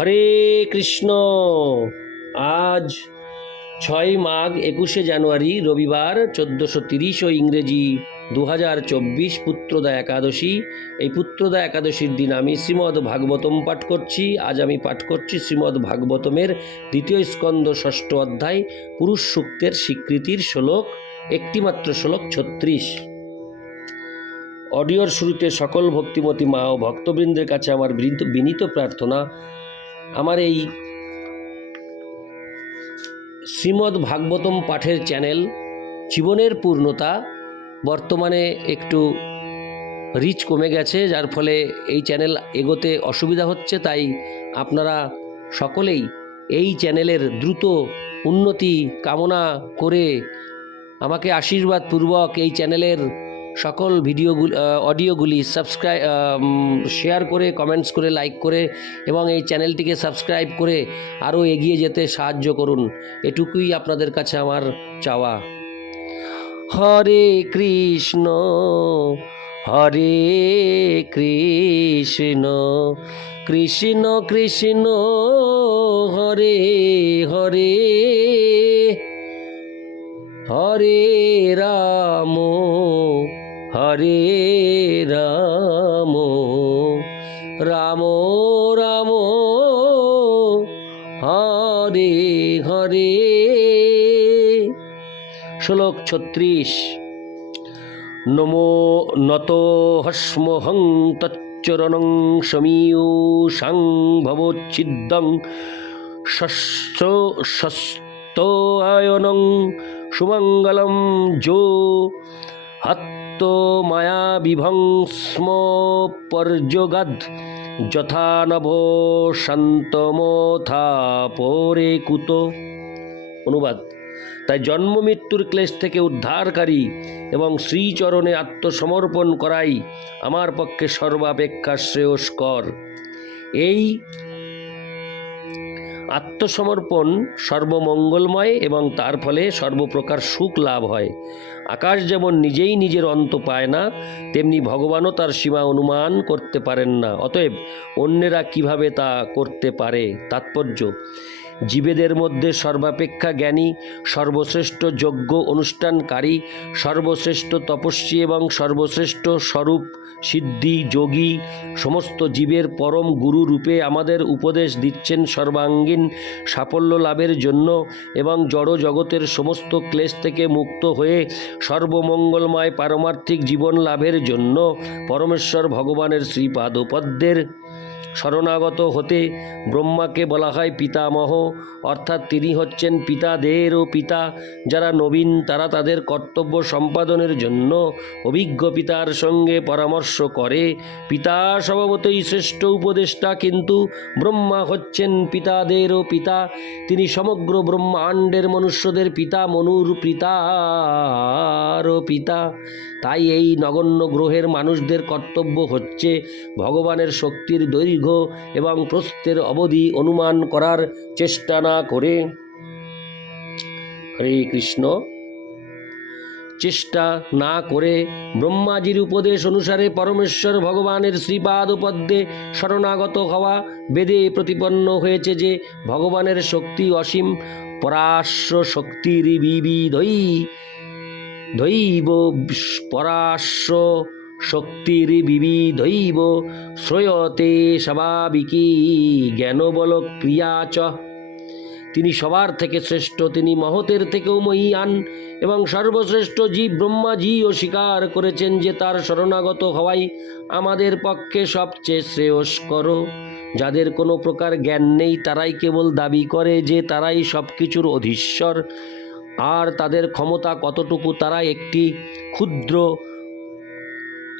হরে কৃষ্ণ। আজ ছয় মাঘ একুশে জানুয়ারি রবিবার চোদ্দোশো তিরিশ ও ইংরেজি দু হাজার চব্বিশ পুত্রদা একাদশী। এই পুত্রদা একাদশীর দিন আমি শ্রীমদ্ ভাগবতম পাঠ করছি। আজ আমি পাঠ করছি শ্রীমদ্ ভাগবতমের দ্বিতীয় স্কন্দ ষষ্ঠ অধ্যায়, পুরুষ সূক্তের স্বীকৃতির শ্লোক, একটিমাত্র শ্লোক ছত্রিশ। অডিওর শুরুতে সকল ভক্তিমতী মা ও ভক্তবৃন্দের কাছে আমার বিনীত বিনীত প্রার্থনা আমার এই শ্রীমদ্ ভাগবতম পাঠের চ্যানেল জীবনের পূর্ণতা বর্তমানে একটু রিচ কমে গেছে, যার ফলে এই চ্যানেল এগোতে অসুবিধা হচ্ছে। তাই আপনারা সকলেই এই চ্যানেলের দ্রুত উন্নতি কামনা করে আমাকে আশীর্বাদ পূর্বক এই চ্যানেলের সকল ভিডিওগুলি অডিওগুলি সাবস্ক্রাইব শেয়ার করে কমেন্টস করে লাইক করে এবং এই চ্যানেলটিকে সাবস্ক্রাইব করে আরও এগিয়ে যেতে সাহায্য করুন। এটুকুই আপনাদের কাছে আমার চাওয়া। হরে কৃষ্ণ হরে কৃষ্ণ কৃষ্ণ কৃষ্ণ, হরে হরে হরে রাম। হরে রাম রাম রাম, হরে হরে। শ্লোক ছত্রিশ। নমো নত হস্মহং তচ্চরণং সমীয়সাং ভবোচ্ছিদ্দং ষষ্ঠ ষস্তয়নং সুমঙ্গলম যো হত্ত মায়া বিভংস্ম পর্যগাদ যথা শান্তমথা পরে কুত অনুবাদ তাই জন্ম মৃত্যুর ক্লেশ থেকে উদ্ধারকারী এবং শ্রীচরণে আত্মসমর্পণ করাই আমার পক্ষে সর্বাপেক্ষা শ্রেয়স্কর। এই আত্মসমর্পণ সর্বমঙ্গলময় এবং তার ফলে সর্বপ্রকার সুখ লাভ হয়। আকাশ যেমন নিজেই নিজের অন্ত পায় না, তেমনি ভগবানও তার সীমা অনুমান করতে পারেন না। অতএব অন্যেরা কীভাবে তা করতে পারে? তাৎপর্য। জীবেদের মধ্যে সর্বাপেক্ষা জ্ঞানী, সর্বশ্রেষ্ঠ যোগ্য অনুষ্ঠানকারী, সর্বশ্রেষ্ঠ তপস্বী এবং সর্বশ্রেষ্ঠ স্বরূপ, সিদ্ধি, যোগী, সমস্ত জীবের পরম গুরু রূপে আমাদের উপদেশ দিচ্ছেন সর্বাঙ্গীন সাফল্য লাভের জন্য এবং জড় জগতের সমস্ত ক্লেশ থেকে মুক্ত হয়ে সর্বমঙ্গলময় পারমার্থিক জীবন লাভের জন্য পরমেশ্বর ভগবানের শ্রীপাদপদ্মের শরণাগত হতে ব্রহ্মাকে বলা হয় পিতামহ, অর্থাৎ তিনি হচ্ছেন পিতাদেরও পিতা, যারা নবীন, তারা তাদের কর্তব্য সম্পাদনের জন্য অভিজ্ঞ পিতার সঙ্গে পরামর্শ করে। পিতা স্বভাবতই শ্রেষ্ঠ উপদেষ্টা, কিন্তু ব্রহ্মা হচ্ছেন পিতাদেরও পিতা। তিনি সমগ্র ব্রহ্মাণ্ডের মনুষ্যদের পিতা, মনুর পিতারও পিতা। তাই এই নগণ্য গ্রহের মানুষদের কর্তব্য হচ্ছে ভগবানের শক্তির দৈর্ঘ্য এবং প্রস্থের অবধি অনুমান করার চেষ্টা না করে। হরে কৃষ্ণ। চেষ্টা না করে ব্রহ্মাজির উপদেশ অনুসারে পরমেশ্বর ভগবানের শ্রীপাদ পদ্মে শরণাগত হওয়া বেদে প্রতিপন্ন হয়েছে যে ভগবানের শক্তি অসীম, পরাশ্র শক্তির বিবিধই দৈব পরাশ্র শক্তির বিবিধৈব শ্রয়তে স্বাভাবিকী জ্ঞানবল ক্রিয়া চ। তিনি সবার থেকে শ্রেষ্ঠ, তিনি মহতের থেকেও মহিয়ান এবং সর্বশ্রেষ্ঠ জীব ব্রহ্মাজিও স্বীকার করেছেন যে তার শরণাগত হওয়াই আমাদের পক্ষে সবচেয়ে শ্রেয়স্কর। যাদের কোনো প্রকার জ্ঞান নেই, তারাই কেবল দাবি করে যে তারাই সব কিছুর অধীশ্বর। আর তাদের ক্ষমতা কতটুকু তারা একটি ক্ষুদ্র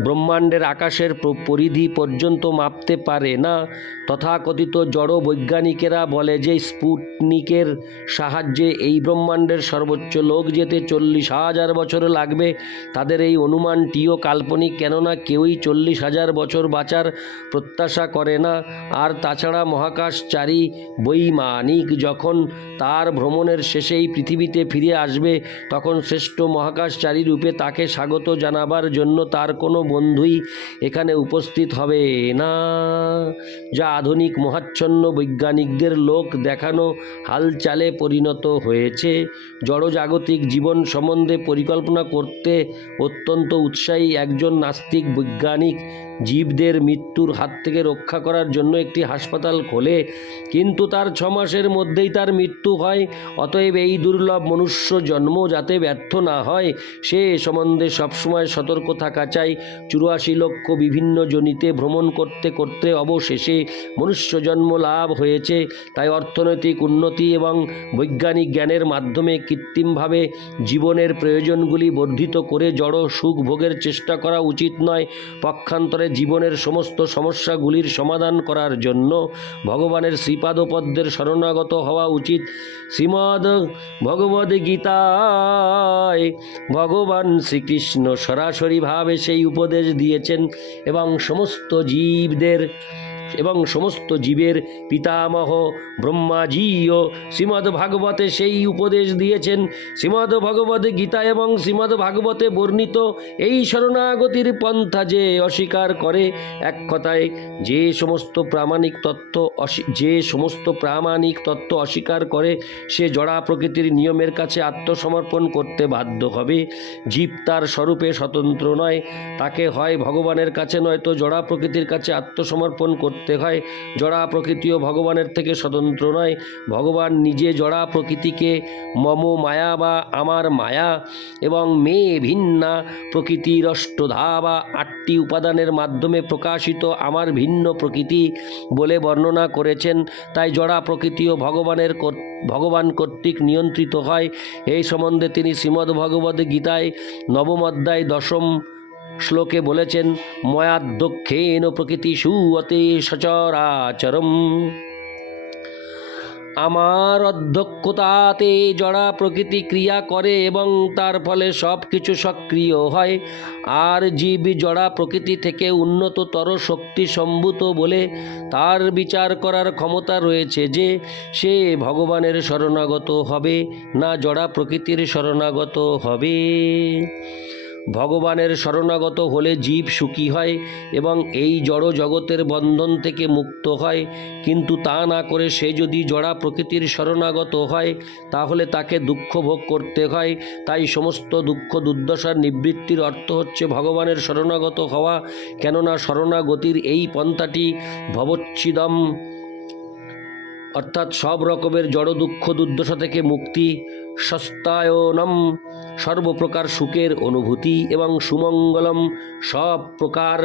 ব্রহ্মাণ্ডের আকাশের পরিধি পর্যন্ত মাপতে পারে না। তথাকথিত জড় বৈজ্ঞানিকেরা বলে যে, স্পুটনিকের সাহায্যে এই ব্রহ্মাণ্ডের সর্বোচ্চ লোক যেতে চল্লিশ হাজার বছর লাগবে। তাদের এই অনুমানটিও কাল্পনিক, কেননা কেউই চল্লিশ হাজার বছর বাঁচার প্রত্যাশা করে না। আর তাছাড়া মহাকাশচারী বৈমানিক যখন তার ভ্রমণের শেষেই পৃথিবীতে ফিরে আসবে তখন শ্রেষ্ঠ মহাকাশচারী রূপে তাকে স্বাগত জানাবার জন্য তার কোনো বন্ধুই এখানে উপস্থিত হবে না। যা আধুনিক মহাচ্ছন্ন বৈজ্ঞানিকদের লোক দেখানো হালচালে পরিণত হয়েছে। জড়জাগতিক জীবন সম্বন্ধে পরিকল্পনা করতে অত্যন্ত উৎসাহী একজন নাস্তিক বৈজ্ঞানিক জীবদের মৃত্যুর হাত থেকে রক্ষা করার জন্য একটি হাসপাতাল খোলে, কিন্তু তার ছ মাসের মধ্যেই তার মৃত্যু হয়। অতএব এই দুর্লভ মনুষ্য জন্ম যাতে ব্যর্থ না হয়, সে সম্বন্ধে সবসময় সতর্ক থাকা চাই। চুরাশি লক্ষ বিভিন্ন জনিতে ভ্রমণ করতে করতে অবশেষে মনুষ্য জন্ম লাভ হয়েছে। তাই অর্থনৈতিক উন্নতি এবং বৈজ্ঞানিক জ্ঞানের মাধ্যমে কৃত্রিমভাবে জীবনের প্রয়োজনগুলি বর্ধিত করে জড় সুখ ভোগের চেষ্টা করা উচিত নয়। পক্ষান্তরে জীবনের সমস্ত সমস্যাগুলির সমাধান করার জন্য ভগবানের শ্রীপাদপদ্মের শরণাগত হওয়া উচিত। শ্রীমদ ভগবদ গীতায় ভগবান শ্রীকৃষ্ণ সরাসরিভাবে সেই উপদেশ দিয়েছেন এবং সমস্ত জীবদের এবং সমস্ত জীবের পিতামহ ব্রহ্মাজিও শ্রীমদ্ ভাগবতে সেই উপদেশ দিয়েছেন। শ্রীমদ্ ভগবদ গীতা এবং শ্রীমদ্ ভাগবতে বর্ণিত এই শরণাগতির পন্থা যে অস্বীকার করে, এক কথায় যে সমস্ত প্রামাণিক তত্ত্ব যে সমস্ত প্রামাণিক তত্ত্ব অস্বীকার করে, সে জড়া প্রকৃতির নিয়মের কাছে আত্মসমর্পণ করতে বাধ্য হবে। জীব তার স্বরূপে স্বতন্ত্র নয়, তাকে হয় ভগবানের কাছে নয়তো জড়া প্রকৃতির কাছে আত্মসমর্পণ করতে হয়। জড়া প্রকৃতিও ভগবানের থেকে স্বতন্ত্র নয়। ভগবান নিজে জড়া প্রকৃতিকে মম মায়া বা আমার মায়া এবং মেয়ে ভিন্না প্রকৃতির অষ্টধা বা আটটি উপাদানের মাধ্যমে প্রকাশিত আমার ভিন্ন প্রকৃতি বলে বর্ণনা করেছেন। তাই জড়া প্রকৃতিও ভগবানের ভগবান কর্তৃক নিয়ন্ত্রিত হয়। এই সম্বন্ধে তিনি শ্রীমদ্ ভগবদ গীতায় নবম অধ্যায় দশম শ্লোকে বলেছেন ময়াধ্যক্ষেন প্রকৃতি সুয়তে সচরাচরম। আমার অধ্যক্ষতাতে জড়া প্রকৃতি ক্রিয়া করে এবং তার ফলে সব কিছু সক্রিয় হয়, আর জীব জড়া প্রকৃতি থেকে উন্নততর শক্তি সম্ভূত বলে তার বিচার করার ক্ষমতা রয়েছে যে সে ভগবানের শরণাগত হবে, না জড়া প্রকৃতির শরণাগত হবে। ভগবানের শরণাগত হলে জীব সুখী হয় এবং এই জড় জগতের বন্ধন থেকে মুক্ত হয়। কিন্তু তা না করে সে যদি জড়া প্রকৃতির শরণাগত হয়, তাহলে তাকে দুঃখ ভোগ করতে হয়। তাই সমস্ত দুঃখ দুর্দশার নিবৃত্তির অর্থ হচ্ছে ভগবানের শরণাগত হওয়া। কেননা শরণাগতির এই পন্থাটি ভবচ্ছিদম। অর্থাৎ সব রকমের জড় দুঃখ দুর্দশা থেকে মুক্তি সস্তায়নম সর্বপ্রকার সুখের অনুভূতি এবং সুমঙ্গলম সব প্রকার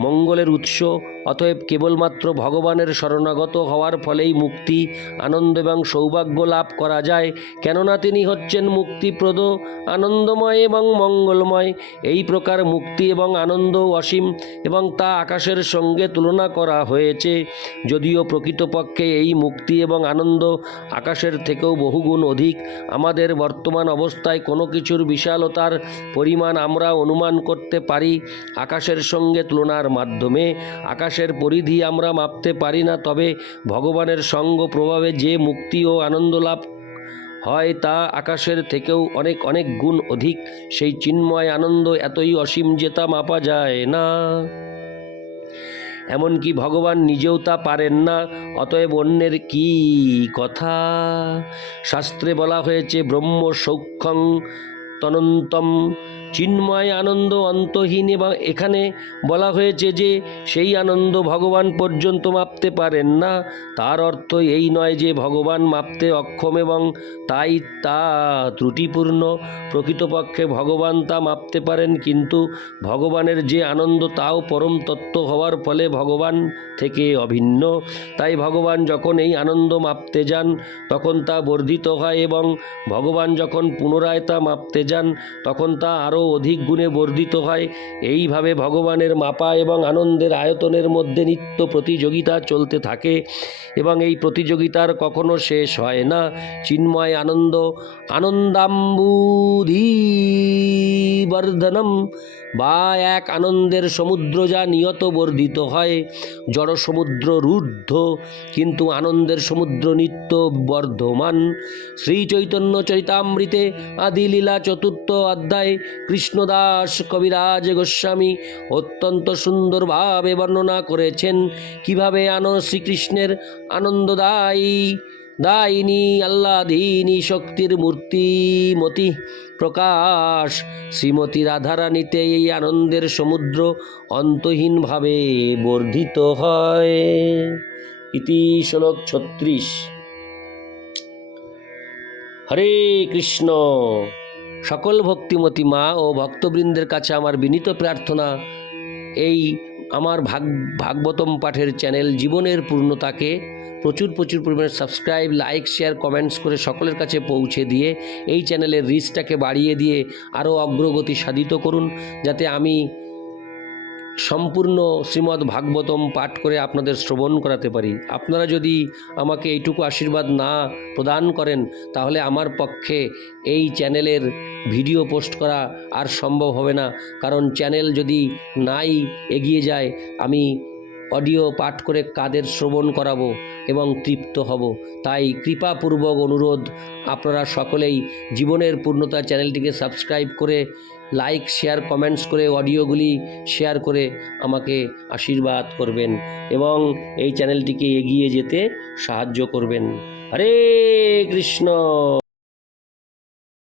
মঙ্গলের উৎস, অতএব কেবলমাত্র ভগবানের শরণাগত হওয়ার ফলেই মুক্তি, আনন্দ এবং সৌভাগ্য লাভ করা যায়। কেননা তিনি হচ্ছেন মুক্তিপ্রদ, আনন্দময় এবং মঙ্গলময়। এই প্রকার মুক্তি এবং আনন্দ অসীম এবং তা আকাশের সঙ্গে তুলনা করা হয়েছে। যদিও প্রকৃতপক্ষে এই মুক্তি এবং আনন্দ আকাশের থেকেও বহুগুণ অধিক, আমাদের বর্তমান অবস্থায় কোনো কিছুর বিশালতার পরিমাণ আমরা অনুমান করতে পারি, আকাশের সঙ্গে তুলনার মাধ্যমে আকাশের পরিধি আমরা মাপতে পারি না, তবে ভগবানের সঙ্গ প্রভাবে যে মুক্তি ও আনন্দ লাভ হয় তা আকাশের থেকেও অনেক অনেক গুণ অধিক। সেই চিন্ময় আনন্দ এতই অসীম যে তা মাপা যায় না। এমনকি ভগবান নিজেও তা পারেন না, অতএব অন্যের কি কথা? শাস্ত্রে বলা হয়েছে, ব্রহ্ম সৌখ্যং তনন্তম চিন্ময় আনন্দ অন্তহীন এবং এখানে বলা হয়েছে যে সেই আনন্দ ভগবান পর্যন্ত মাপতে পারেন না। তার অর্থ এই নয় যে ভগবান মাপতে অক্ষম এবং তাই তা ত্রুটিপূর্ণ। প্রকৃতপক্ষে ভগবান তা মাপতে পারেন কিন্তু ভগবানের যে আনন্দ তাও পরম তত্ত্ব হওয়ার ফলে ভগবান থেকে অভিন্ন। তাই ভগবান যখন এই আনন্দ মাপতে যান, তখন তা বর্ধিত হয় এবং ভগবান যখন পুনরায় তা মাপতে যান, তখন তা আরও অধিক গুণে বর্ধিত হয়। এইভাবে ভগবানের মাপা এবং আনন্দের আয়তনের মধ্যে নিত্য প্রতিযোগিতা চলতে থাকে এবং এই প্রতিযোগিতার কখনো শেষ হয় না। চিন্ময় আনন্দ, আনন্দাম্বুধি বর্ধনম। বা এক আনন্দের সমুদ্র যা নিয়ত বর্ধিত হয়। জড় সমুদ্র রুদ্ধ, কিন্তু আনন্দের সমুদ্র নিত্য বর্ধমান। শ্রী চৈতন্য আদিলীলা চতুর্থ অধ্যায় কৃষ্ণদাস কবিরাজ গোস্বামী অত্যন্ত সুন্দরভাবে বর্ণনা করেছেন। কীভাবে আন শ্রীকৃষ্ণের আনন্দদায়ী দায়িনী আল্লাধীনী শক্তির মূর্তিমতি প্রকাশ। শ্রীমতী রাধারানীতে এই আনন্দের সমুদ্র অন্তহীনভাবে বর্ধিত হয়। ইতি শ্লোক ছত্রিশ। হরে কৃষ্ণ। সকল ভক্তিমতী মা ও ভক্তবৃন্দের কাছে আমার বিনীত প্রার্থনা, এই আমার ভাগ ভাগবতম পাঠের চ্যানেল জীবনের পূর্ণতাকে প্রচুর প্রচুর পরিমাণে সাবস্ক্রাইব লাইক শেয়ার কমেন্টস করে সকলের কাছে পৌঁছে দিয়ে এই চ্যানেলের রিচটাকে বাড়িয়ে দিয়ে আরও অগ্রগতি সাধিত করুন, যাতে আমি সম্পূর্ণ শ্রীমদ্ ভাগবতম পাঠ করে আপনাদের শ্রবণ করাতে পারি। আপনারা যদি আমাকে এইটুকু আশীর্বাদ না প্রদান করেন, তাহলে আমার পক্ষে এই চ্যানেলের ভিডিও পোস্ট করা আর সম্ভব হবে না। কারণ চ্যানেল যদি নাই এগিয়ে যায়, আমি অডিও পাঠ করে কাদের শ্রবণ করাবো এবং তৃপ্ত হব। তাই কৃপাপূর্বক অনুরোধ, আপনারা সকলেই জীবনের পূর্ণতা চ্যানেলটিকে সাবস্ক্রাইব করে লাইক শেয়ার কমেন্টস করে অডিওগুলি শেয়ার করে আমাকে আশীর্বাদ করবেন এবং এই চ্যানেলটিকে এগিয়ে যেতে সাহায্য করবেন। হরে কৃষ্ণ!